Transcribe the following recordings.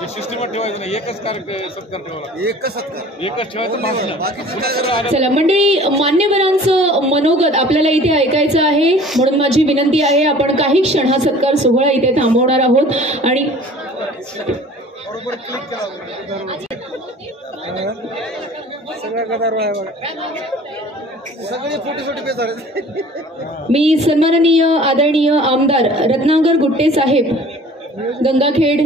जे सिस्टमात ठेवायचं नाही, एकच सत्कार ठेवायला, एकच ठेवायचं. चला मंडळी, मान्यवरांचं मनोगत आपल्याला इथे ऐकायचं आहे, म्हणून माझी विनंती आहे आपण काही क्षण हा सत्कार सोहळा इथे थांबवणार आहोत. आणि मी सन्माननीय आदरणीय आमदार रत्नाकर गुट्टे साहेब गंगाखेड,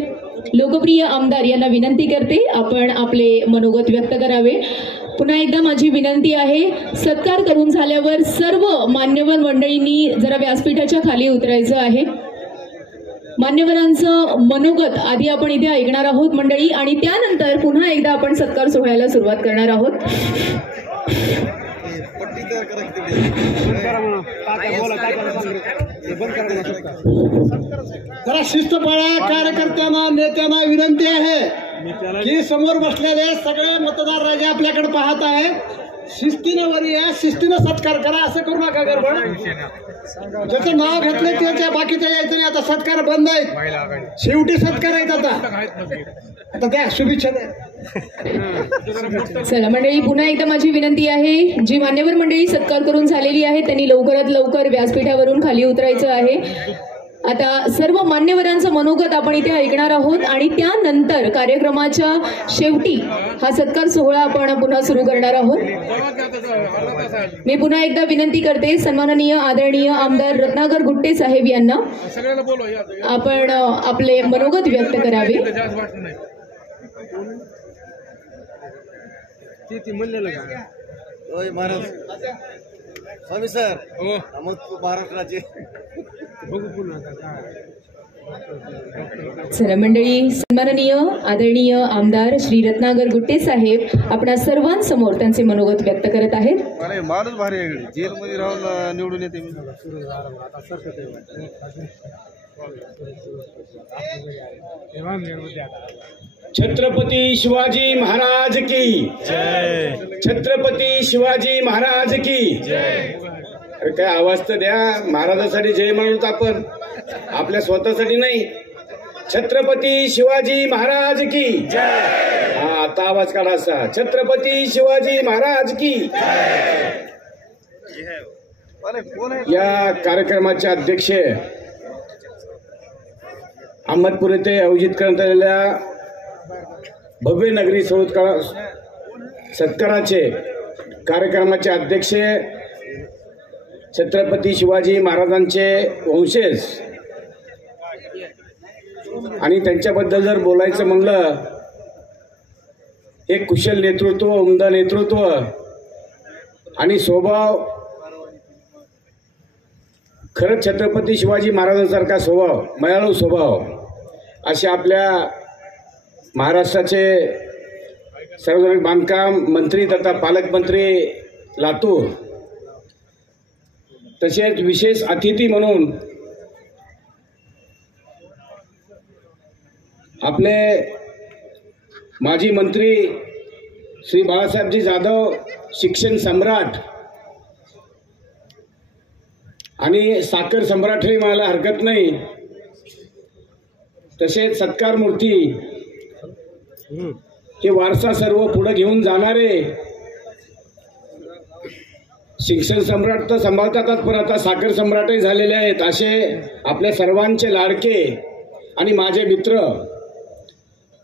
लोकप्रिय आमदार यांना विनंती करते आपण आपले मनोगत व्यक्त करावे. पुन्हा एकदा माझी विनंती आहे, सत्कार करून झाल्यावर सर्व मान्यवर मंडळींनी जरा व्यासपीठाच्या खाली उतरायचं आहे. मान्यवरांचं मनोगत आधी आपण इथे ऐकणार आहोत मंडळी, आणि त्यानंतर पुन्हा एकदा आपण सत्कार सोहळ्याला सुरुवात करणार आहोत. जरा शिस्त पाळा. कार्यकर्त्यांना, नेत्यांना विनंती आहे की समोर बसलेले सगळे मतदार राजे आपल्याकडे पाहत आहेत. शिस्तीने वर या, शिस्तीने सत्कार करा, असं करू नका गडबड. ज्याचं नाव घेतलं त्याच्या बाकीच्या यायचं नाही. आता सत्कार बंद आहेत, शेवटी सत्कार आहेत. आता द्या शुभेच्छा द्या. चला मंडळी, पुन्हा एकदा माझी विनंती आहे, जी मान्यवर मंडळी सत्कार करून झालेली आहे त्यांनी लवकरात लवकर व्यासपीठावरून खाली उतरायचं आहे. आता सर्व मान्यवरांचं मनोगत आपण इथे ऐकणार आहोत आणि त्यानंतर कार्यक्रमाच्या शेवटी हा सत्कार सोहळा आपण पुन्हा सुरू करणार आहोत. मी पुन्हा एकदा विनंती करते सन्माननीय आदरणीय आमदार रत्नाकर गुट्टे साहेब यांना आपण आपले मनोगत व्यक्त करावे. स्वामी सर, महाराष्ट्राचे चला मंडळी, सन्माननीय आदरणीय आमदार श्री रत्नाकर गुट्टे साहेब आपणा सर्वांसमोर त्यांचे मनोगत व्यक्त करत आहेत. माणूस भारी आहे, जेलमध्ये राहून निवडून येते. छत्रपती शिवाजी महाराज की जय. छत्रपती शिवाजी महाराज की जय. अरे काय आवाज तर द्या. महाराजांसाठी जय म्हणून आपण, आपल्या स्वतःसाठी नाही. छत्रपती शिवाजी महाराज की जय. हा, आता आवाज काढा असा, छत्रपती शिवाजी महाराज की जय. या कार्यक्रमाचे अध्यक्ष अहमदपूर येथे आयोजित करण्यात आलेल्या भव्य नगरी सत्काराचे कार्यक्रमाचे अध्यक्ष छत्रपती शिवाजी महाराजांचे वंशज, आणि त्यांच्याबद्दल जर बोलायचं म्हणलं, एक कुशल नेतृत्व, उमदा नेतृत्व आणि स्वभाव, खरंच छत्रपती शिवाजी महाराजांसारखा स्वभाव, मयाळू स्वभाव असे आपल्या महाराष्ट्राचे सार्वजनिक बांधकाम मंत्री तथा पालकमंत्री लातूर, तसेच विशेष अतिथी म्हणून आपले माजी मंत्री श्री बाळासाहेबजी जाधव, शिक्षण सम्राट आणि साखर सम्राटही मला हरकत नाही, तसेच सत्कार मूर्ती, हे वारसा सर्व पुढे घेऊन जाणारे, शिक्षण सम्राट तर सांभाळतातच पण आता साखर सम्राटही झालेले आहेत, असे आपल्या सर्वांचे लाडके आणि माझे मित्र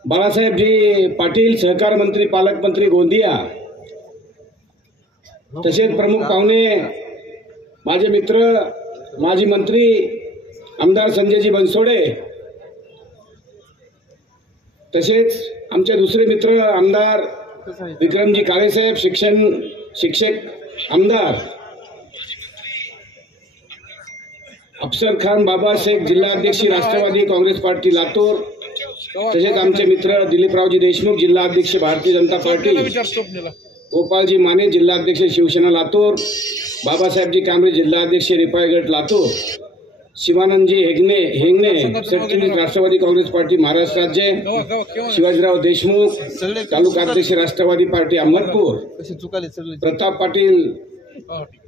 बाळासाहेबजी पाटील, सहकार मंत्री, पालकमंत्री गोंदिया, तसेच प्रमुख पाहुणे माझे मित्र माजी मंत्री आमदार संजयजी बनसोडे, तसेच आमचे दुसरे मित्र आमदार विक्रमजी काळेसाहेब, शिक्षक आमदार अफसर खान बाबा शेख, जिल्हाध्यक्ष राष्ट्रवादी काँग्रेस पार्टी लातूर, तसेच आमचे मित्र दिलीपरावजी देशमुख, जिल्हाध्यक्ष भारतीय जनता पार्टी, गोपालजी माने, जिल्हाध्यक्ष शिवसेना लातूर, बाबासाहेबजी कांबळे, जिल्हाध्यक्ष रिपाईगड लातूर, शिवानंदजी हेंगणे, सरचिटणीस राष्ट्रवादी काँग्रेस पार्टी महाराष्ट्र राज्य, शिवाजीराव देशमुख, तालुकाध्यक्ष राष्ट्रवादी पार्टी अहमदपूर, प्रताप पाटील,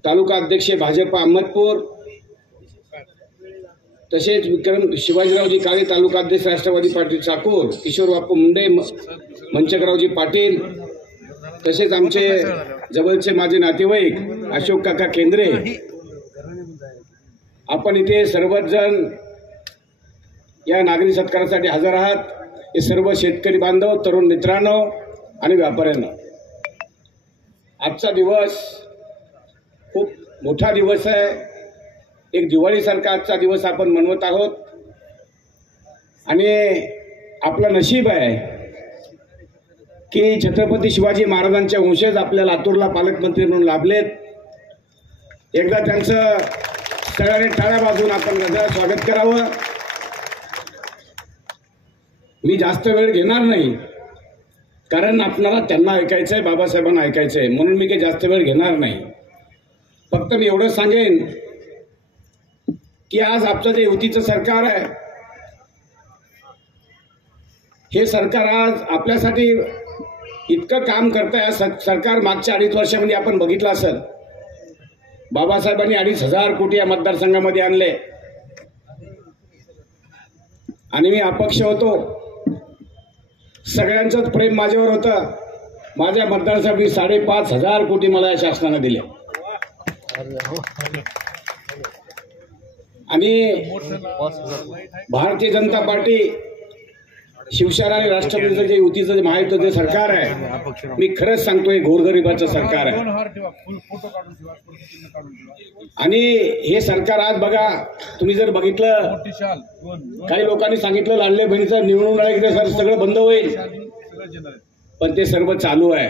तालुका अध्यक्ष भाजप अहमदपूर, तसेच विक्रम शिवाजीरावजी काळे तालुकाध्यक्ष राष्ट्रवादी पार्टी चाकूर, किशोर बापू मुंडे मंचकरावजी पाटील, तसेच आमचे जवळचे माझे नातेवाईक अशोक काका केंद्रे, आपण इथे सर्वच जण या नागरी सत्कारासाठी हजर आहात. हे सर्व शेतकरी बांधव, तरुण मित्रांनो आणि व्यापाऱ्यांनो, आजचा दिवस खूप मोठा दिवस आहे. एक दिवाळीसारखा आजचा दिवस आपण मनवत आहोत आणि आपलं नशीब आहे की छत्रपती शिवाजी महाराजांच्या वंशज आपल्या लातूरला पालकमंत्री म्हणून लाभलेत. एकदा त्यांचं सगळ्यांनी टाळ्या वाजवून आपण स्वागत करावं. मी जास्त वेळ घेणार नाही, कारण आपल्याला त्यांना ऐकायचं आहे, बाबासाहेबांना ऐकायचं आहे, म्हणून मी काही जास्त वेळ घेणार नाही. फक्त मी एवढं सांगेन की आज आपलं जे युतीचं सरकार आहे, हे सरकार आज आपल्यासाठी इतकं काम करत आहे. सरकार मागच्या 2.5 वर्षामध्ये आपण बघितलं असेल, बाबासाहेबांनी 2,500 कोटी या मतदारसंघामध्ये आणले आणि मी अपक्ष होतो. सगळ्यांचंच प्रेम माझ्यावर होतं. माझ्या मतदारसंघात 5,500 कोटी मला या शासनानं दिले आणि भारतीय जनता पार्टी, शिवसेना आणि राष्ट्रवादीचं जे युतीचं जे महायुतीचं जे सरकार आहे, मी खरंच सांगतोय गोरगरिबाचं सरकार आहे. आणि हे सरकार आज बघा, तुम्ही जर बघितलं, काही लोकांनी सांगितलं लाडल्या बहिणीचं निवडून आलं की सगळं बंद होईल, पण ते सर्व चालू आहे.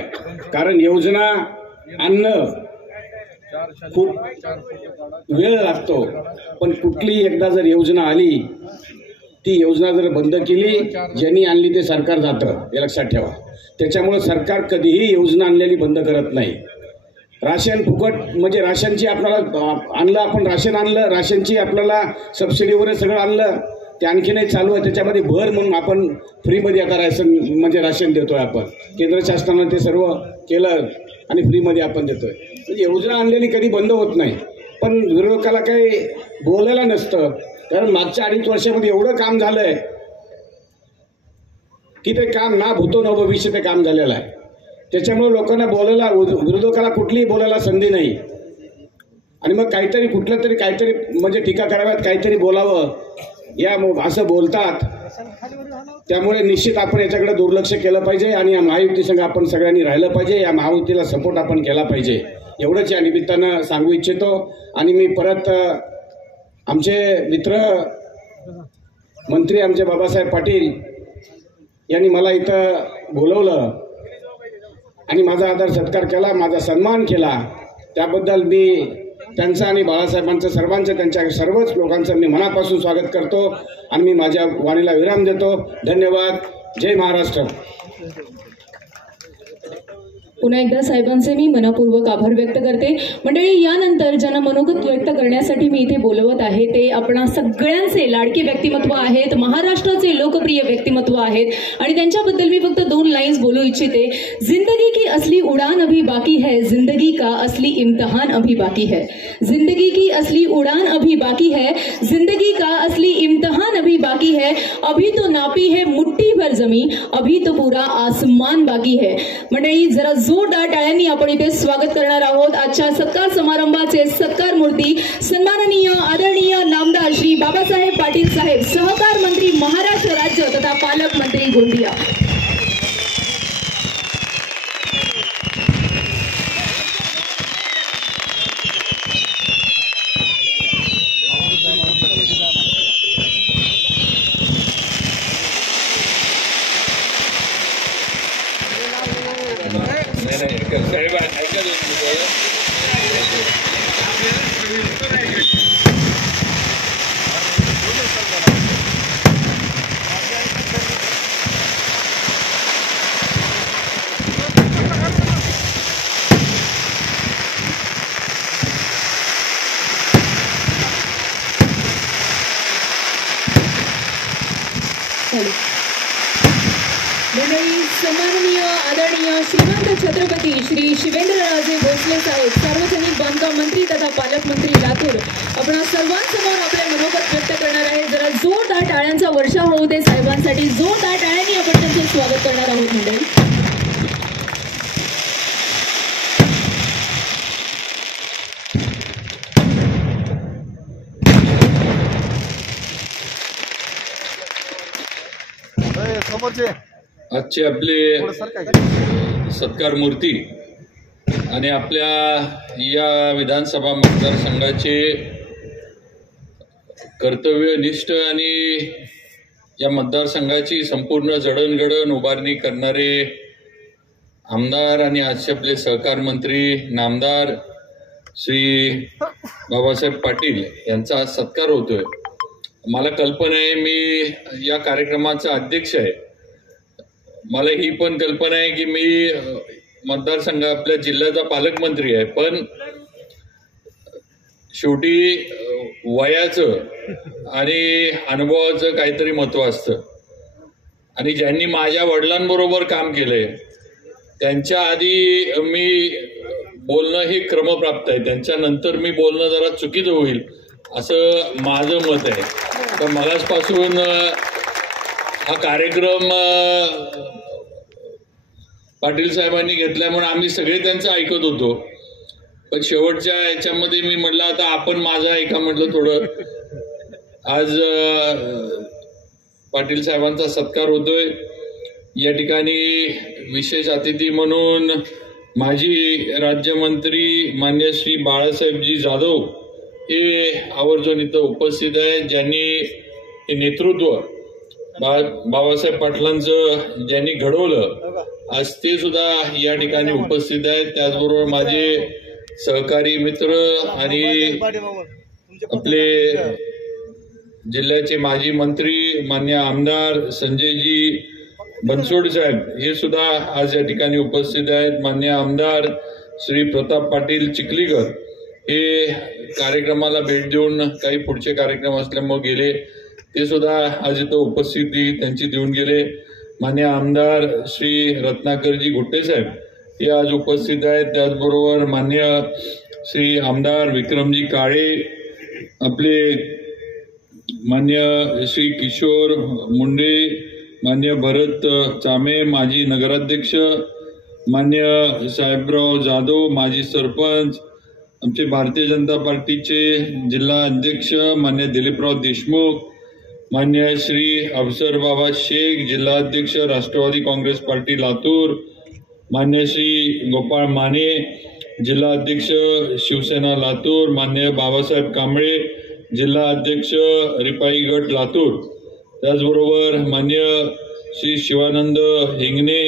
कारण योजना आणणं खूप वेळ लागतो, पण कुठलीही एकदा जर योजना आली, ती योजना जर बंद केली, ज्यांनी आणली ते सरकार जातं, हे लक्षात ठेवा. त्याच्यामुळे सरकार कधीही योजना आणलेली बंद करत नाही. राशन फुकट म्हणजे राशनची आपल्याला आणलं, आपण राशन आणलं, राशनची आपल्याला सबसिडी वगैरे सगळं आणलं, ते आणखीनही चालू आहे. त्याच्यामध्ये भर म्हणून आपण फ्रीमध्ये आता राशन म्हणजे राशन देतोय. आपण केंद्र शासनानं ते सर्व केलं आणि फ्रीमध्ये आपण देतोय. म्हणजे योजना आणलेली कधी बंद होत नाही. पण विरोधकाला काही बोलायला नसतं, कारण मागच्या 2.5 वर्षामध्ये एवढं काम झालंय की ते काम ना भूतो न भविष्य ते काम झालेलं आहे. त्याच्यामुळे लोकांना बोलायला, विरोधकाला कुठलीही बोलायला संधी नाही. आणि मग काहीतरी कुठलं तरी काहीतरी म्हणजे टीका कराव्यात, काहीतरी बोलावं, या असं बोलतात. त्यामुळे निश्चित आपण याच्याकडे दुर्लक्ष केलं पाहिजे आणि या महायुती संघ आपण सगळ्यांनी राहिलं पाहिजे. या महायुतीला सपोर्ट आपण केला पाहिजे, एवढंच या निमित्तानं सांगू इच्छितो. आणि मी परत आमचे मित्र मंत्री आमचे बाबासाहेब पाटील यांनी मला इथं बोलवलं आणि माझा आदर सत्कार केला, माझा सन्मान केला, त्याबद्दल मी त्यांचं आणि बाळासाहेबांचं सर्वांचं, त्यांच्या सर्वच लोकांचं मी मनापासून स्वागत करतो आणि मी माझ्या वाणीला विराम देतो. धन्यवाद. जय महाराष्ट्र. पुन्हा एकदा साहेबांचे मी मनपूर्वक आभार व्यक्त करते. मंडळी, यानंतर ज्यांना मनोगत व्यक्त करण्यासाठी मी इथे बोलवत आहे ते आपणा सगळ्यांचे लाडके व्यक्तिमत्व आहेत, महाराष्ट्राचे लोकप्रिय व्यक्तिमत्व आहेत आणि त्यांच्याबद्दल मी फक्त 2 लाईन्स बोलू इच्छिते. जिंदगी की असली उड़ान अभी बाकी है, जिंदगी का असली इम्तिहान अभी बाकी है. जिंदगी की असली उड़ान अभी बाकी है, जिंदगी का असली इम्तिहान अभी बाकी है. अभी तो नापी है मुट्ठी भर जमी, अभी तो पूरा आसमान बाकी है. मंडळी, जरा जोरदार टाळ्यांनी आपण इथे स्वागत करणार आहोत. आजच्या सत्कार समारंभाचे सत्कार मूर्ती सन्माननीय आदरणीय नामदार श्री बाबासाहेब पाटील साहेब, सहकार मंत्री महाराष्ट्र राज्य तथा पालकमंत्री गोंदिया. मंडळी, सन्माननीय आदरणीय श्रीमंत छत्रपती श्री शिवेंद्रराजे भोसले साहेब, सार्वजनिक बांधकाम मंत्री तथा पालकमंत्री लातूर, आपण सर्वांसमोर आपले मनोगत व्यक्त करणार आहे. जरा जोरदार टाळ्यांचा वर्षाव होऊ दे साहेबांसाठी. जोरदार टाळ्यांनी आपण त्यांचे स्वागत करणार आहोत मंडळी. समोरचे आजचे आपले सत्कार मूर्ती आणि आपल्या या विधानसभा मतदारसंघाचे कर्तव्यनिष्ठ आणि या मतदारसंघाची संपूर्ण जडणघडण उभारणी करणारे आमदार आणि आजचे आपले सहकार मंत्री नामदार श्री बाबासाहेब पाटील यांचा सत्कार होतोय. मला कल्पना आहे मी या कार्यक्रमाचा अध्यक्ष आहे. मला ही पण कल्पना आहे की मी मतदारसंघ आपल्या जिल्ह्याचा पालकमंत्री आहे. पण शेवटी वयाचं आणि अनुभवाचं काहीतरी महत्त्व असतं. आणि ज्यांनी माझ्या वडिलांबरोबर काम केलंय त्यांच्या आधी मी बोलणं हे क्रमप्राप्त आहे. त्यांच्यानंतर मी बोलणं जरा चुकीचं होईल असं माझं मत आहे. तर मगाचपासून हा कार्यक्रम पाटील साहेबांनी घेतल्यामुळे आम्ही सगळे त्यांचं ऐकत होतो. पण शेवटच्या याच्यामध्ये मी म्हटलं आता आपण माझं ऐका म्हटलं थोडं. आज पाटील साहेबांचा सत्कार होतोय. या ठिकाणी विशेष अतिथी म्हणून माजी राज्यमंत्री मान्य श्री बाळासाहेबजी जाधव हे आवर्जून इथं उपस्थित आहेत. ज्यांनी हे नेतृत्व बाबासाहेब पाटलांचं ज्यांनी घडवलं आज ते सुद्धा या ठिकाणी उपस्थित आहेत. त्याचबरोबर माझे सहकारी मित्र आणि आपले जिल्ह्याचे माजी मंत्री मान्य आमदार संजयजी बनसोड साहेब हे सुद्धा आज या ठिकाणी उपस्थित आहेत. मान्य आमदार श्री प्रताप पाटील चिखलीकर हे कार्यक्रमाला भेट देऊन काही पुढचे कार्यक्रम असल्यामुळे गेले. ते सुद्धा आज इथं उपस्थिती त्यांची देऊन गेले. मान्य आमदार श्री रत्नाकरजी गुट्टे साहेब हे आज उपस्थित आहेत. त्याचबरोबर मान्य श्री आमदार विक्रमजी काळे, आपले मान्य श्री किशोर मुंडे, मान्य भरत चामे माजी नगराध्यक्ष, मान्य साहेबराव जाधव माजी सरपंच, आमचे भारतीय जनता पार्टीचे जिल्हा अध्यक्ष मान्य दिलीपराव देशमुख, मान्य श्री अफसर बाबा शेख जिल्हाध्यक्ष राष्ट्रवादी काँग्रेस पार्टी लातूर, मान्य श्री गोपाळ माने जिल्हाध्यक्ष शिवसेना लातूर, मान्य बाबासाहेब कांबळे जिल्हा अध्यक्ष रिपाई गट लातूर, त्याचबरोबर मान्य श्री शिवानंद हिंगणे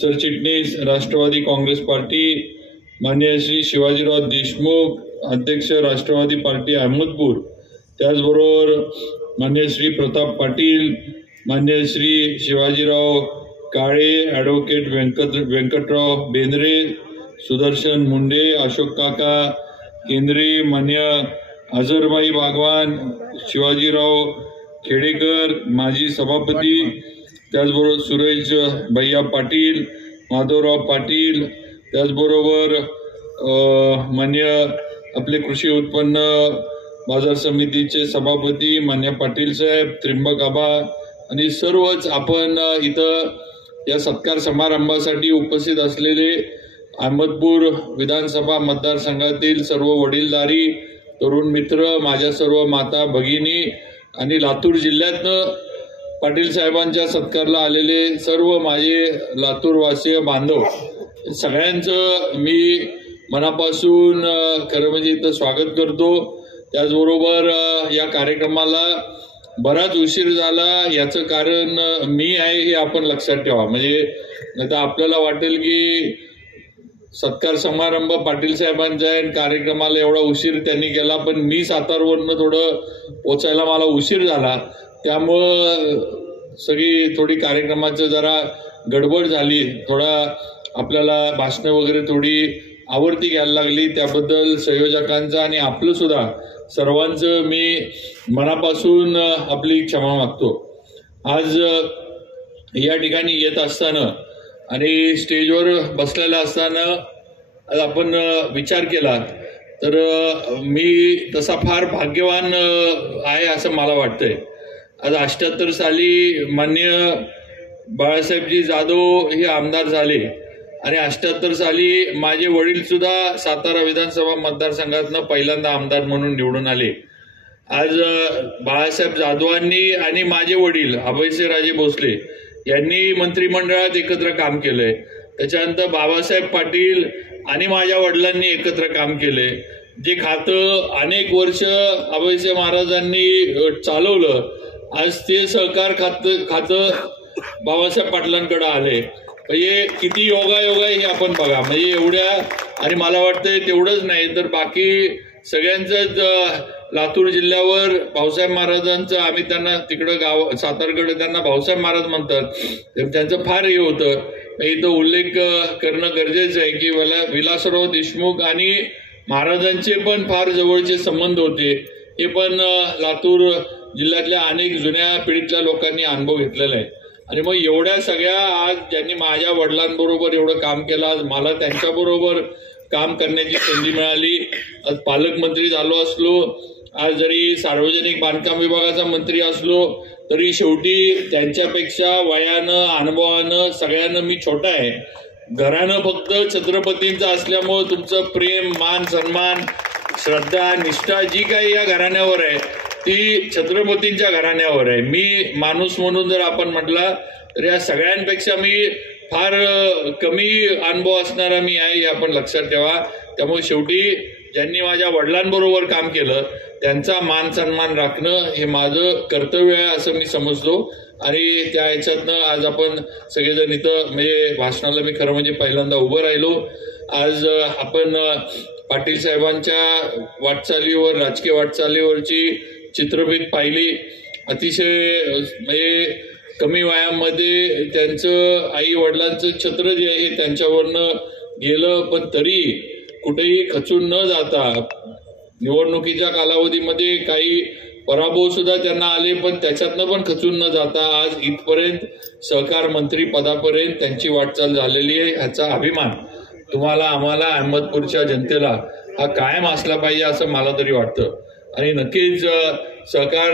सरचिटणीस राष्ट्रवादी काँग्रेस पार्टी, मान्य श्री शिवाजीराव देशमुख अध्यक्ष राष्ट्रवादी पार्टी अहमदपूर, त्याचबरोबर मान्य श्री प्रताप पाटील, मान्य श्री शिवाजीराव काळे, ॲडव्होकेट व्यंकटराव बेंद्रे, सुदर्शन मुंडे, अशोक काका केंद्रे, मान्य अझरबाई बागवान, शिवाजीराव खेडेकर माजी सभापती, त्याचबरोबर सुरेश भैया पाटील, माधवराव पाटील, त्याचबरोबर मान्य आपले कृषी उत्पन्न बाजार समितीचे सभापती मान्य पाटील साहेब, त्रिंबक आबा आणि सर्वच आपण इथं या सत्कार समारंभासाठी उपस्थित असलेले अहमदपूर विधानसभा मतदारसंघातील सर्व वडीलधारी तरुण मित्र, माझ्या सर्व माता भगिनी आणि लातूर जिल्ह्यातनं पाटील साहेबांच्या सत्कारला आलेले सर्व माझे लातूरवासीय बांधव, सगळ्यांचं मी मनापासून खरं म्हणजे इथं स्वागत करतो. त्याचबरोबर या कार्यक्रमाला बराच उशीर झाला याचं कारण मी आहे हे आपण लक्षात ठेवा. म्हणजे आता आपल्याला वाटेल की सत्कार समारंभ पाटील साहेबांचा आहे, कार्यक्रमाला एवढा उशीर त्यांनी केला, पण मी सातारवरनं थोडं पोचायला मला उशीर झाला, त्यामुळं सगळी थोडी कार्यक्रमाचं जरा गडबड झाली. थोडा आपल्याला भाषणं वगैरे थोडी आवर्ती घ्यायला लागली. त्याबद्दल संयोजकांचं आणि आपलं सुद्धा सर्वांचं मी मनापासून आपली क्षमा मागतो. आज या ठिकाणी येत असताना आणि स्टेजवर बसलेला असताना आज आपण विचार केला तर मी तसा फार भाग्यवान आहे असं मला वाटतंय. आज 78 साली माननीय बाळासाहेबजी जाधव हे आमदार झाले आणि 78 साली माझे वडील सुद्धा सातारा विधानसभा मतदारसंघातनं पहिल्यांदा आमदार म्हणून निवडून आले. आज बाळासाहेब जाधवांनी आणि माझे वडील अभयसिंहराजे भोसले यांनी मंत्रिमंडळात एकत्र काम केलंय. त्याच्यानंतर बाबासाहेब पाटील आणि माझ्या वडिलांनी एकत्र काम केलंय. जे खातं अनेक वर्ष अभयसिंह महाराजांनी चालवलं, आज ते सहकार खातं बाबासाहेब पाटलांकडे आले. म्हणजे किती योगायोग आहे हे आपण बघा. म्हणजे एवढ्या, आणि मला वाटतंय तेवढंच नाही तर बाकी सगळ्यांचंच लातूर जिल्ह्यावर भाऊसाहेब महाराजांचं, आम्ही त्यांना तिकडं गाव सातारकडे त्यांना भाऊसाहेब महाराज म्हणतात, त्यांचं फार हे होतं. इथं उल्लेख करणं गरजेचं आहे की मला विलासराव देशमुख आणि महाराजांचे पण फार जवळचे संबंध होते. हे पण लातूर जिल्ह्यातल्या अनेक जुन्या पिढीतल्या लोकांनी अनुभव घेतलेला आहे. आणि मग एवढ्या सगळ्या आज ज्यांनी माझ्या वडिलांबरोबर एवढं काम केलं, आज मला त्यांच्याबरोबर काम करण्याची संधी मिळाली. आज पालकमंत्री झालो असलो, आज जरी सार्वजनिक बांधकाम विभागाचा मंत्री असलो तरी शेवटी त्यांच्यापेक्षा वयानं अनुभवानं सगळ्यांना मी छोटा आहे. घरानं फक्त छत्रपतींचं असल्यामुळं तुमचं प्रेम, मान, सन्मान, श्रद्धा, निष्ठा जी काही या घराण्यावर आहे ती छत्रपतींच्या घराण्यावर आहे. मी माणूस म्हणून जर आपण म्हटला तर या सगळ्यांपेक्षा मी फार कमी अनुभव असणारा मी आहे हे आपण लक्षात ठेवा. त्यामुळे शेवटी ज्यांनी माझ्या वडिलांबरोबर काम केलं त्यांचा मान सन्मान राखणं हे माझं कर्तव्य आहे असं मी समजतो. आणि त्या ह्याच्यातनं आज आपण सगळेजण इथं म्हणजे भाषणाला मी खरं म्हणजे पहिल्यांदा उभं राहिलो. आज आपण पाटील साहेबांच्या वाटचालीवर, राजकीय वाटचालीवरची चित्रफीत पाहिली. अतिशय म्हणजे कमी वयामध्ये त्यांचं आई वडिलांचं छत्र जे आहे त्यांच्यावरनं गेलं, पण तरी कुठेही खचून न जाता निवडणुकीच्या कालावधीमध्ये काही पराभव सुद्धा त्यांना आले, पण त्याच्यातनं पण खचून न जाता आज इथपर्यंत सहकार मंत्री पदापर्यंत त्यांची वाटचाल झालेली आहे. ह्याचा अभिमान तुम्हाला, आम्हाला, अहमदपूरच्या जनतेला हा कायम असला पाहिजे असं मला तरी वाटतं. आणि नक्कीच सहकार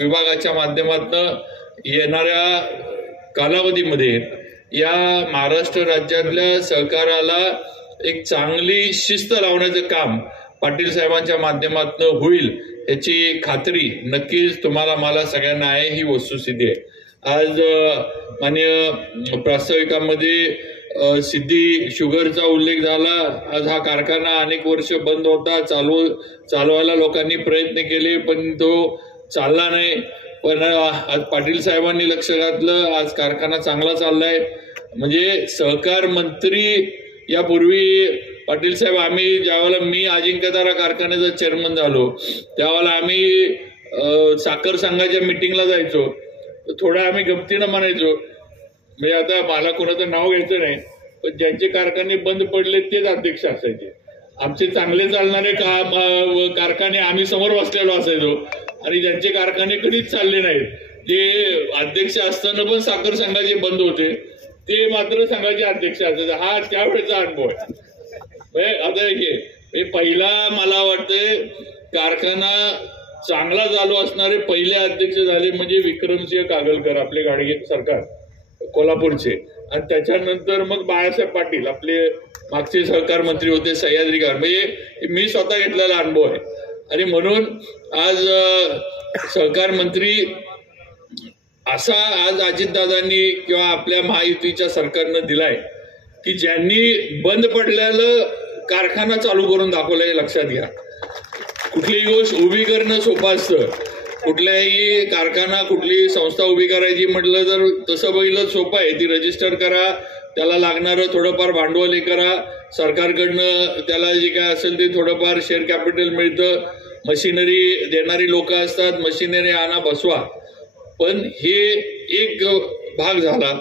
विभागाच्या माध्यमातून येणाऱ्या कालावधीमध्ये या महाराष्ट्र राज्यातल्या सहकाराला एक चांगली शिस्त लावण्याचं काम पाटील साहेबांच्या माध्यमातून होईल याची खात्री नक्कीच तुम्हाला, मला, सगळ्यांना आहे. ही वस्तुस्थिती आहे. आज माननीय प्रास्ताविकामध्ये सिद्धी शुगरचा उल्लेख झाला. आज हा कारखाना अनेक वर्ष बंद होता, चालवायला लोकांनी प्रयत्न केले पण तो चालला नाही. पण आज पाटील साहेबांनी लक्ष घातलं, आज कारखाना चांगला चाललाय. म्हणजे सहकार मंत्री यापूर्वी पाटील साहेब, आम्ही ज्यावेळेला मी अजिंक्यतारा कारखान्याचा चेअरमन झालो त्यावेळेला आम्ही साखर संघाच्या मिटिंगला जायचो, थोडं आम्ही गमतीनं म्हणायचो, म्हणजे आता मला कोणाचं नाव घ्यायचं नाही, पण ज्यांचे कारखाने बंद पडले तेच अध्यक्ष असायचे. आमचे चांगले चालणारे कारखाने आम्ही समोर बसलेलो असायचो आणि ज्यांचे कारखाने कधीच चालले नाहीत, जे अध्यक्ष असताना पण साखर संघाचे बंद होते ते मात्र संघाचे अध्यक्ष असायचे. हा त्यावेळेचा अनुभव आहे. आता हे पहिला मला वाटतंय कारखाना चांगला चालू असणारे पहिले अध्यक्ष झाले म्हणजे विक्रमसिंह कागलकर, आपले गाडगे सरकार कोल्हापूरचे. आणि त्याच्यानंतर मग बाळासाहेब पाटील आपले मागचे सहकार मंत्री होते, सह्याद्रीकर. म्हणजे मी स्वतः घेतलेला अनुभव आहे. आणि म्हणून आज सहकार मंत्री असा आज अजितदादांनी किंवा आपल्या महायुतीच्या सरकारनं दिलाय की ज्यांनी बंद पडलेलं कारखाना चालू करून दाखवलंय. लक्षात घ्या, कुठलीही गोष्ट उभी करणं सोपं असतं. कुठल्याही कारखाना, कुठलीही संस्था उभी करायची म्हटलं तर तसं बघितलं सोपं आहे. ती रजिस्टर करा, त्याला लागणारं थोडंफार भांडवल हे करा, सरकारकडनं त्याला जे काय असेल ते थोडंफार शेअर कॅपिटल मिळतं, मशिनरी देणारी लोक असतात, मशिनरी आणा, बसवा. पण हे एक भाग झाला.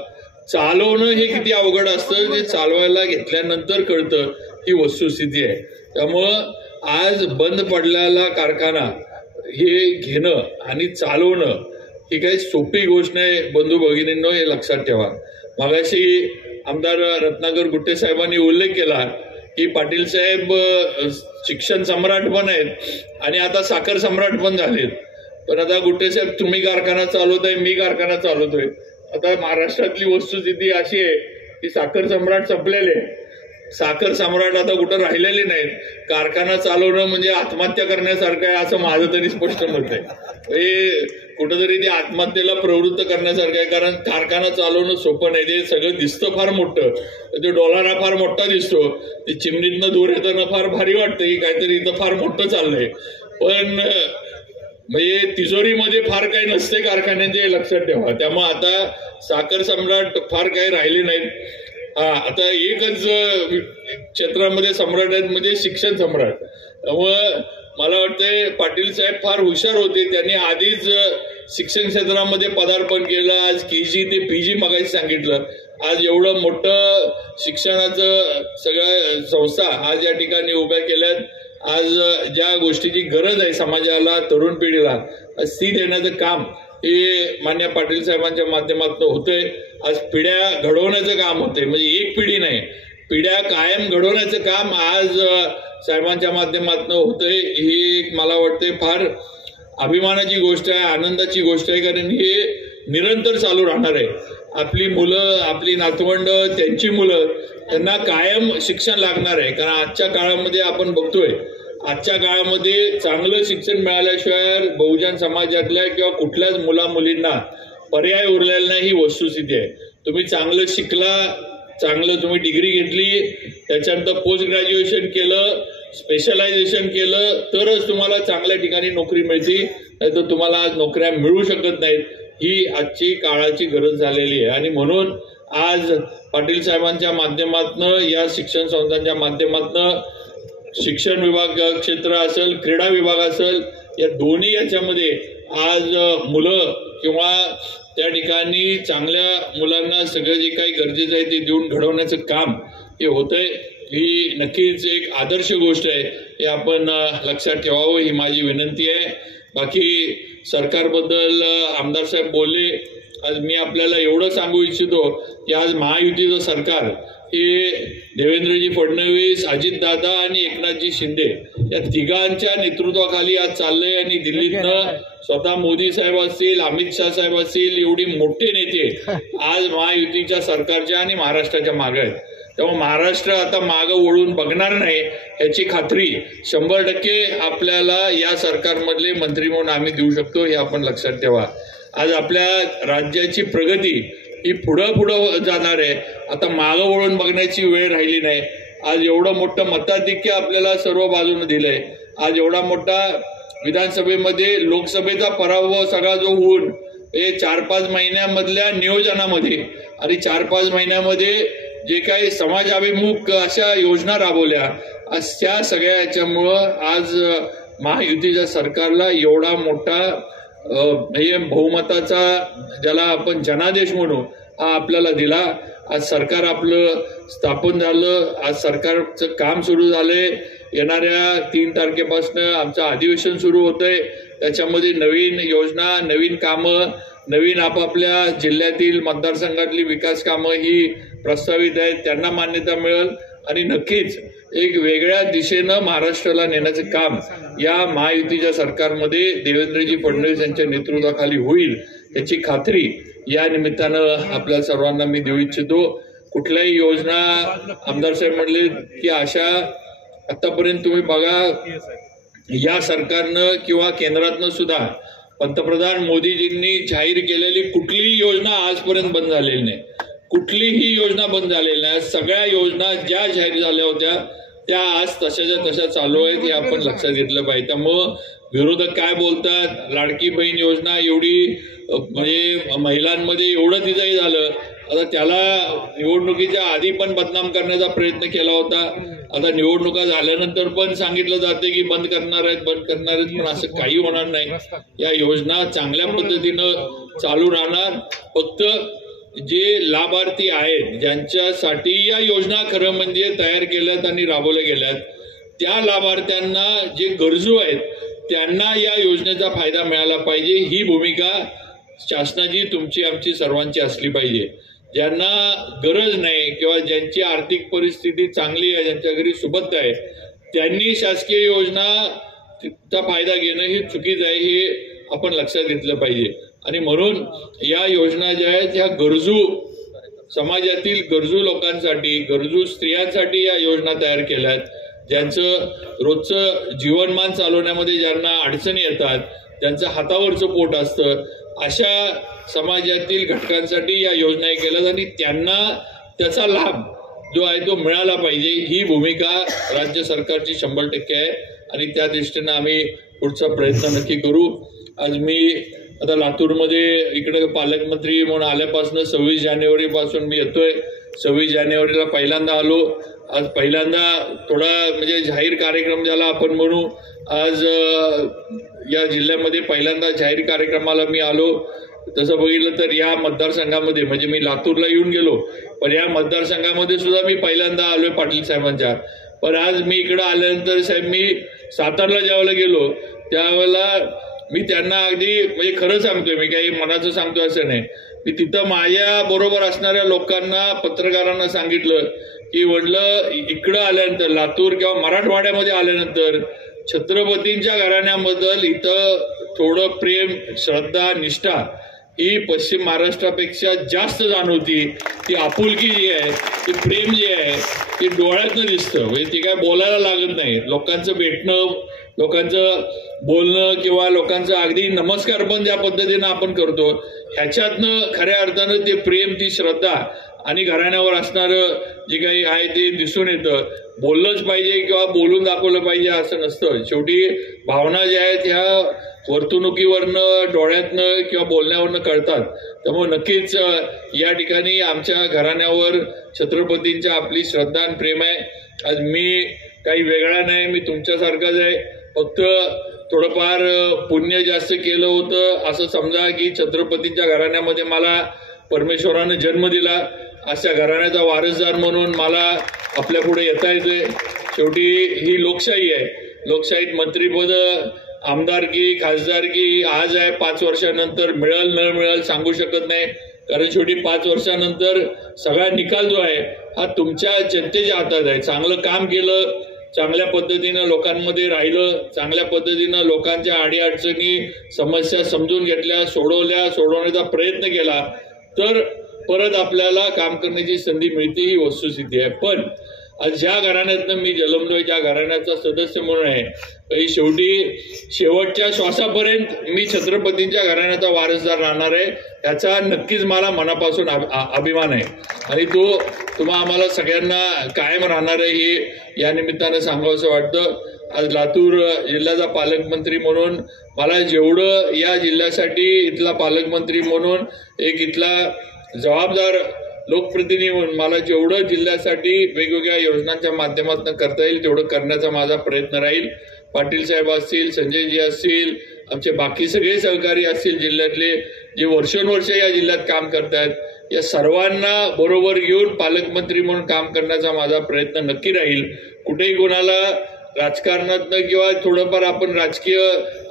चालवणं हे किती अवघड असतं ते चालवायला घेतल्यानंतर कळतं, ही वस्तुस्थिती आहे. त्यामुळं आज बंद पडलेला कारखाना हे घेणं आणि चालवणं ही काही सोपी गोष्ट नाही बंधू भगिनींनो, हे लक्षात ठेवा. मगाशी आमदार रत्नाकर गुट्टे साहेबांनी उल्लेख केला की पाटील साहेब शिक्षण सम्राट पण आहेत आणि आता साखर सम्राट पण झालेत. पण आता गुट्टे साहेब तुम्ही कारखाना चालवताय, मी कारखाना चालवतोय. आता महाराष्ट्रातली वस्तुस्थिती अशी आहे की साखर सम्राट संपलेले, साखर सम्राट आता कुठं राहिलेले नाहीत. कारखाना चालवणं म्हणजे आत्महत्या करण्यासारखं आहे असं माझं तरी स्पष्ट मत आहे. हे कुठंतरी ते आत्महत्येला प्रवृत्त करण्यासारखं आहे, कारण कारखाना चालवणं सोपं नाही. ते सगळं दिसतं फार मोठं, ते डॉलर फार मोठा दिसतो, ते चिमणीतनं दूर येताना फार भारी वाटतं की काहीतरी इथं फार मोठं चाललंय. पण म्हणजे तिजोरीमध्ये फार काही नसते कारखान्यांचे, लक्षात ठेवा. त्यामुळे आता साखर सम्राट फार काही राहिले नाहीत. आता एकच क्षेत्रामध्ये सम्राट आहेत म्हणजे शिक्षण सम्राट. त्यामुळं मला वाटतंय पाटील साहेब फार हुशार होते, त्यांनी आधीच शिक्षण क्षेत्रामध्ये पदार्पण केलं. आज KG ते PG मगाशी सांगितलं. आज एवढं मोठं शिक्षणाचं सगळ्या संस्था आज या ठिकाणी उभ्या केल्यात. आज ज्या गोष्टीची गरज आहे समाजाला, तरुण पिढीला, ती देण्याचं काम हे मान्य पाटील साहेबांच्या माध्यमातून होतंय. आज पिढ्या घडवण्याचं काम होतंय, म्हणजे एक पिढी नाही, पिढ्या कायम घडवण्याचं काम आज साहेबांच्या माध्यमातून होतंय. ही मला वाटते फार अभिमानाची गोष्ट आहे, आनंदाची गोष्ट आहे, कारण हे निरंतर चालू राहणार आहे. आपली मुलं, आपली नातवंड, त्यांची मुलं, त्यांना कायम शिक्षण लागणार आहे. कारण आजच्या काळामध्ये आपण बघतोय, आजच्या काळामध्ये चांगलं शिक्षण मिळाल्याशिवाय बहुजन समाजातल्या किंवा कुठल्याच मुला मुलींना पर्याय उरलेला नाही, ही वस्तुस्थिती आहे. तुम्ही चांगलं शिकला, चांगलं तुम्ही डिग्री घेतली, त्याच्यानंतर पोस्ट ग्रॅज्युएशन केलं, स्पेशलायझेशन केलं, तरच तुम्हाला चांगल्या ठिकाणी नोकरी मिळते, नाही तर तुम्हाला आज नोकऱ्या मिळू शकत नाहीत. ही आजची काळाची गरज झालेली आहे. आणि म्हणून आज पाटील साहेबांच्या माध्यमातून, या शिक्षण संस्थांच्या माध्यमातून, शिक्षण विभाग क्षेत्र असेल, क्रीडा विभाग असेल, या दोन्ही याच्यामध्ये आज मुलं किंवा त्या ठिकाणी चांगल्या मुलांना सगळं जे काही गरजेचं आहे ते देऊन घडवण्याचं काम हे होतंय. ही नक्कीच एक आदर्श गोष्ट आहे, हे आपण लक्षात ठेवावं, ही माझी विनंती आहे. बाकी सरकारबद्दल आमदार साहेब बोलले. आज मी आपल्याला एवढं सांगू इच्छितो की आज महायुतीचं सरकार हे देवेंद्रजी फडणवीस, अजितदादा आणि एकनाथजी शिंदे या तिघांच्या नेतृत्वाखाली आज चाललंय. आणि दिल्लीतनं स्वतः मोदी साहेब असतील, अमित शाह साहेब असतील, एवढी मोठे नेते आज महायुतीच्या सरकारच्या आणि महाराष्ट्राच्या मागे आहेत. त्यामुळे महाराष्ट्र आता मागं वळून बघणार नाही याची खात्री 100% आपल्याला या सरकारमधले मंत्री म्हणून आम्ही देऊ शकतो, हे आपण लक्षात ठेवा. आज आपल्या राज्याची प्रगती ही पुढं जाणार आहे. आता मागं वळून बघण्याची वेळ राहिली नाही. आज एवढं मोठं मताधिक्य आपल्याला सर्व बाजूने दिलंय. आज एवढा मोठा विधानसभेमध्ये लोकसभेचा पराभव सगळा जो होऊन हे 4-5 महिन्यामधल्या नियोजनामध्ये आणि 4-5 महिन्यामध्ये जे काही समाजाभिमुख अशा योजना राबवल्या, आज त्या सगळ्या याच्यामुळं आज महायुतीच्या सरकारला एवढा मोठा हे बहुमताचा, ज्याला आपण जनादेश म्हणू, हा आपल्याला दिला. आज सरकार आपलं स्थापन झालं. आज सरकारचं काम सुरू झालंय. येणाऱ्या 3 तारखेपासून आमचं अधिवेशन सुरू होतंय. त्याच्यामध्ये नवीन योजना, नवीन कामं, नवीन आपापल्या जिल्ह्यातील मतदारसंघातली विकास कामं ही प्रस्तावित आहेत. त्यांना मान्यता मिळेल आणि नक्कीच एक वेगळ्या दिशेनं महाराष्ट्राला नेण्याचं काम या महायुतीच्या सरकारमध्ये देवेंद्रजी फडणवीस यांच्या नेतृत्वाखाली होईल, याची खात्री या निमित्तानं आपल्या सर्वांना मी देऊ इच्छितो. कुठल्याही योजना आमदार साहेब म्हणले की अशा आतापर्यंत तुम्ही बघा, या सरकारनं किंवा केंद्रातनं सुद्धा पंतप्रधान मोदीजींनी जाहीर केलेली कुठलीही योजना आजपर्यंत बंद झालेली नाही. कुठलीही योजना बंद झालेली नाही. सगळ्या योजना ज्या जाहीर झाल्या होत्या त्या आज तशाच्या तशा चालू आहेत, हे आपण लक्षात घेतलं पाहिजे. त्यामुळं विरोधक काय बोलतात, लाडकी बहीण योजना एवढी म्हणजे महिलांमध्ये एवढं तिथंही झालं, आता त्याला निवडणुकीच्या आधी पण बदनाम करण्याचा प्रयत्न केला होता. आता निवडणुका झाल्यानंतर पण सांगितलं जाते की बंद करणार आहेत, पण असं काही होणार नाही. या योजना चांगल्या पद्धतीनं चालू राहणार. फक्त जे लाभार्थी आहेत, ज्यांच्यासाठी या योजना खरं म्हणजे तयार केल्यात आणि राबवल्या गेल्यात, त्या लाभार्थ्यांना जे गरजू आहेत त्यांना या योजनेचा फायदा मिळाला पाहिजे, ही भूमिका शासनाची तुमची आमची सर्वांची असली पाहिजे. ज्यांना गरज नाही किंवा ज्यांची आर्थिक परिस्थिती चांगली आहे, ज्यांच्या घरी सुबत्ता आहे, त्यांनी शासकीय योजनाचा फायदा घेणं हे चुकीचं आहे, हे आपण लक्षात घेतलं पाहिजे. आणि म्हणून या योजना ज्या आहेत ह्या गरजू समाजातील गरजू लोकांसाठी, गरजू स्त्रियांसाठी या योजना तयार केल्या आहेत. ज्यांचं रोजचं जीवनमान चालवण्यामध्ये ज्यांना अडचणी येतात, ज्यांचं हातावरचं पोट असतं, अशा समाजातील घटकांसाठी या योजना केल्यात आणि त्यांना त्याचा लाभ जो आहे तो मिळाला पाहिजे, ही भूमिका राज्य सरकारची 100% आहे आणि त्या दृष्टीनं आम्ही पुढचा प्रयत्न नक्की करू. आज मी आता लातूरमध्ये इकडे पालकमंत्री म्हणून आल्यापासून 26 जानेवारीपासून मी येतोय. 26 जानेवारीला पहिल्यांदा आलो. आज पहिल्यांदा थोडा म्हणजे जाहीर कार्यक्रम ज्याला आपण म्हणू, आज या जिल्ह्यामध्ये पहिल्यांदा जाहीर कार्यक्रमाला मी आलो. तसं बघितलं तर या मतदारसंघामध्ये म्हणजे मी लातूरला येऊन गेलो, पण या मतदारसंघामध्ये सुद्धा मी पहिल्यांदा आलोय पाटील साहेबांच्या. पण आज मी इकडं आल्यानंतर साहेब मी सातारला ज्यावेळेला गेलो त्यावेळेला मी त्यांना अगदी म्हणजे खरं सांगतोय, मी काही मनाचं सांगतोय असं नाही, मी तिथं माझ्या बरोबर असणाऱ्या लोकांना, पत्रकारांना सांगितलं की म्हटलं इकडं आल्यानंतर लातूर किंवा मराठवाड्यामध्ये आल्यानंतर छत्रपतींच्या घराण्याबद्दल इथं थोडं प्रेम, श्रद्धा, निष्ठा ही पश्चिम महाराष्ट्रापेक्षा जास्त जाणवती. ती आपुलकी जी आहे, ती प्रेम जे आहे ते डोळ्यातनं दिसतं. म्हणजे ती काय बोलायला लागत नाही. लोकांचं भेटणं, लोकांचं बोलणं किंवा लोकांचं अगदी नमस्कार पण ज्या पद्धतीनं आपण करतो ह्याच्यातनं खऱ्या अर्थानं ते प्रेम, ती श्रद्धा आणि घराण्यावर असणारं जे काही आहे ते दिसून येतं. बोललंच पाहिजे किंवा बोलून दाखवलं पाहिजे असं नसतं. शेवटी भावना ज्या आहेत ह्या वर्तणुकीवरनं, डोळ्यातनं किंवा बोलण्यावरनं कळतात. त्यामुळे नक्कीच या ठिकाणी आमच्या घराण्यावर छत्रपतींच्या आपली श्रद्धा आणि प्रेम आहे. आज मी काही वेगळा नाही, मी तुमच्यासारखाच आहे. फक्त थोडंफार पुण्य जास्त केलं होतं असं समजा की छत्रपतींच्या घराण्यामध्ये मला परमेश्वरानं जन्म दिला. अशा घराण्याचा वारसदार म्हणून मला आपल्या पुढे येता येते. शेवटी ही लोकशाही आहे. लोकशाहीत मंत्रीपद, आमदारकी, खासदारकी आज आहे, 5 वर्षानंतर मिळेल न मिळेल सांगू शकत नाही. कारण शेवटी 5 वर्षानंतर सगळा निकाल जो आहे हा तुमच्या जनतेच्या हातात आहे. चांगलं काम केलं, चांगल्या पद्धतीनं लोकांमध्ये राहिलं, चांगल्या पद्धतीनं लोकांच्या अडीअडचणी, समस्या समजून घेतल्या, सोडवण्याचा प्रयत्न केला तर परत आपल्याला काम करण्याची संधी मिळते, ही वस्तुस्थिती आहे. पण आज ज्या घराण्यातनं मी जन्मलोय, ज्या घराण्याचा सदस्य म्हणून आहे, शेवटी शेवटच्या श्वासापर्यंत मी छत्रपतींच्या घराण्याचा वारसदार राहणार आहे. याचा नक्कीच मला मनापासून अभिमान आहे आणि तो आम्हाला सगळ्यांना कायम राहणार आहे, हे या निमित्तानं सांगावंसं वाटतं. आज लातूर जिल्ह्याचा पालकमंत्री म्हणून मला जेवढं या जिल्ह्यासाठी इथला पालकमंत्री म्हणून एक इथला जबाबदार लोकप्रतिनिधी म्हणून मला जेवढं जिल्ह्यासाठी वेगवेगळ्या योजनांच्या माध्यमातून करता येईल तेवढं करण्याचा माझा प्रयत्न राहील. पाटील साहेब असतील, संजयजी असतील, आमचे बाकी सगळे सहकारी असतील, जिल्ह्यातले जे वर्षानुवर्ष या जिल्ह्यात काम करतात, या सर्वांना बरोबर घेऊन पालकमंत्री म्हणून काम करण्याचा माझा प्रयत्न नक्की राहील. कुठेही कोणाला राजकारणातनं किंवा थोडंफार आपण राजकीय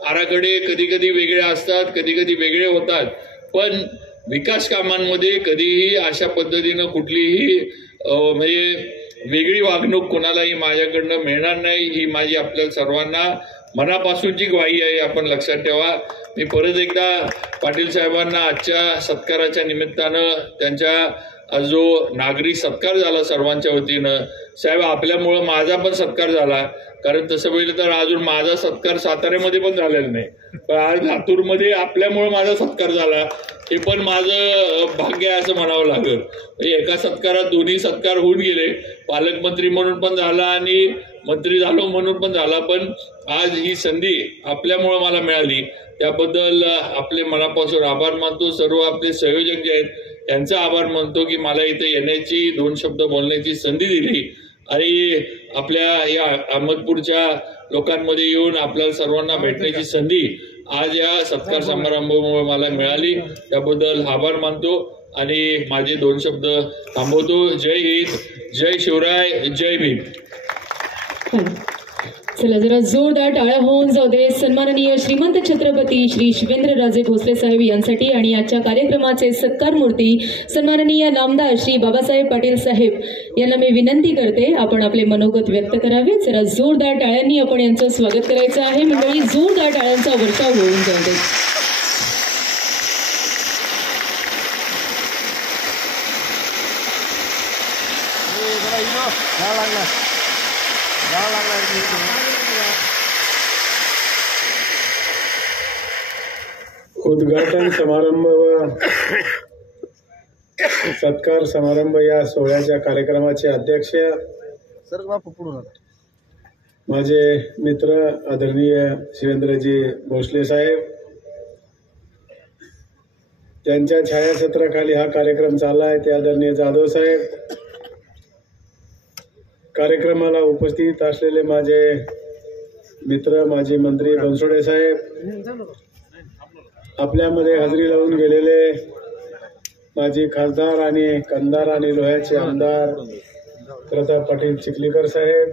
आराखडे कधी कधी वेगळे असतात, कधी कधी वेगळे होतात, पण विकास कामांमध्ये कधीही अशा पद्धतीनं कुठलीही म्हणजे वेगळी वागणूक कोणालाही माझ्याकडनं मिळणार नाही, ही माझी आपल्या सर्वांना मनापासूनची ग्वाही आहे, आपण लक्षात ठेवा. मी परत एकदा पाटील साहेबांना आजच्या सत्काराच्या निमित्तानं त्यांच्या जो नागरिक सत्कार झाला सर्वांच्या वतीनं, साहेब आपल्यामुळं माझा पण सत्कार झाला. कारण तसं बघितलं तर अजून माझा सत्कार साताऱ्यामध्ये पण झालेला नाही, पण आज लातूरमध्ये आपल्यामुळं माझा सत्कार झाला, हे पण माझं भाग्य आहे असं म्हणावं लागेल. एका सत्कारात दोन्ही सत्कार होऊन गेले, पालकमंत्री म्हणून पण झाला आणि मंत्री झालो म्हणून पण झाला. पण आज ही संधी आपल्यामुळं मला मिळाली, त्याबद्दल आपले मनापासून आभार मानतो. सर्व आपले संयोजक जे आहेत त्यांचा आभार मानतो की मला इथे येण्याची, 2 शब्द बोलण्याची संधी दिली आणि आपल्या या अहमदपूरच्या लोकांमध्ये येऊन आपल्याला सर्वांना भेटण्याची संधी आज या सत्कार समारंभामुळे मला मिळाली, त्याबद्दल आभार मानतो आणि माझे 2 शब्द थांबवतो. जय हिंद, जय शिवराय, जय भीम. चला जरा जोरदार टाळ्या होऊन जाऊ दे सन्माननीय श्रीमंत छत्रपती श्री शिवेंद्रराजे भोसले साहेब यांसाठी आणि आजच्या कार्यक्रमाचे सत्कार मूर्ती सन्माननीय नामदार श्री बाबासाहेब पाटील साहेब यांना मी विनंती करते आपण आपले मनोगत व्यक्त करावे. जरा जोरदार टाळ्यांनी आपण यांचं स्वागत करायचं आहे. मंडळी जोरदार टाळ्यांचा वर्षाव होऊन जाऊ दे. उद्घाटन समारंभ व सत्कार समारंभ या सोहळ्याच्या कार्यक्रमाचे अध्यक्ष सर बापू पुढे माझे मित्र आदरणीय शिवेंद्रजी भोसले साहेब, त्यांच्या छायाचित्राखाली हा कार्यक्रम चालला आहे ते आदरणीय जाधव साहेब, कार्यक्रमाला उपस्थित असलेले माझे मित्र माजी मंत्री बनसोडे साहेब, आपल्यामध्ये हजेरी लावून गेलेले माजी खासदार आणि कंधार आणि लोह्याचे आमदार प्रताप पाटील चिखलीकर साहेब,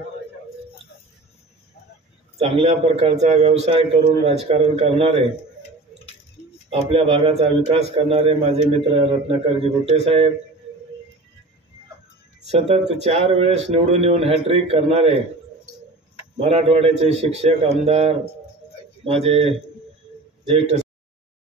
चांगल्या प्रकारचा व्यवसाय करून राजकारण करणारे, आपल्या भागाचा विकास करणारे माझे मित्र रत्नाकरजी गुट्टे साहेब, सतत 4 वेळेस निवडून येऊन हॅट्रिक करणारे मराठवाड्याचे शिक्षक आमदार माझे ज्येष्ठ